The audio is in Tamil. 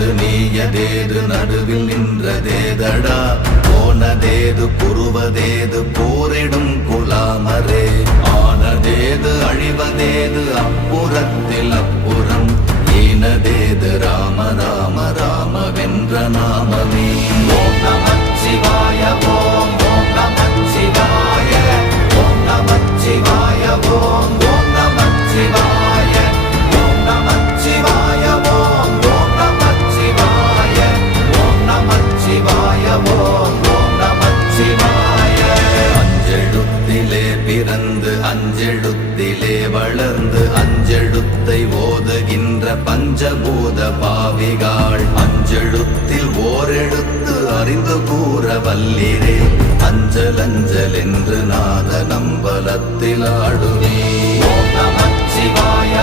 வந்ததேது நீயதேது நடுவில் நின்றதேதடா போனதேது புருவதேது போரிடும் குலாமரே ஆனதேது அழிவதேது அப்புறத்தில் அப்புறம் ஈனதேது ராம ராம ராம வென்ற நாமமே ஓம் நமச்சிவாய ஓம் ஓம் நமச்சிவாய ஓம் நமச்சிவாய ஓம் ஓம் நமச்சிவாய ஓம் நமச்சிவாய ஓம் ஓம் நமச்சிவாய ஓம் நமச்சிவாய ஓம் ஓம் நமச்சிவாய அஞ்செழுத்திலே பிறந்து அஞ்செழுத்திலே வளர்ந்து அஞ்செழுத்தை ஓதுகின்ற பஞ்சபூத பாவிகாள் அஞ்செழுத்தில் ஓரெழுத்து அறிந்து கூற வல்லிரே அஞ்சல் அஞ்சல் என்று நாத நம்பலத்தில் ஆடுவே ஓம் நமச்சிவாய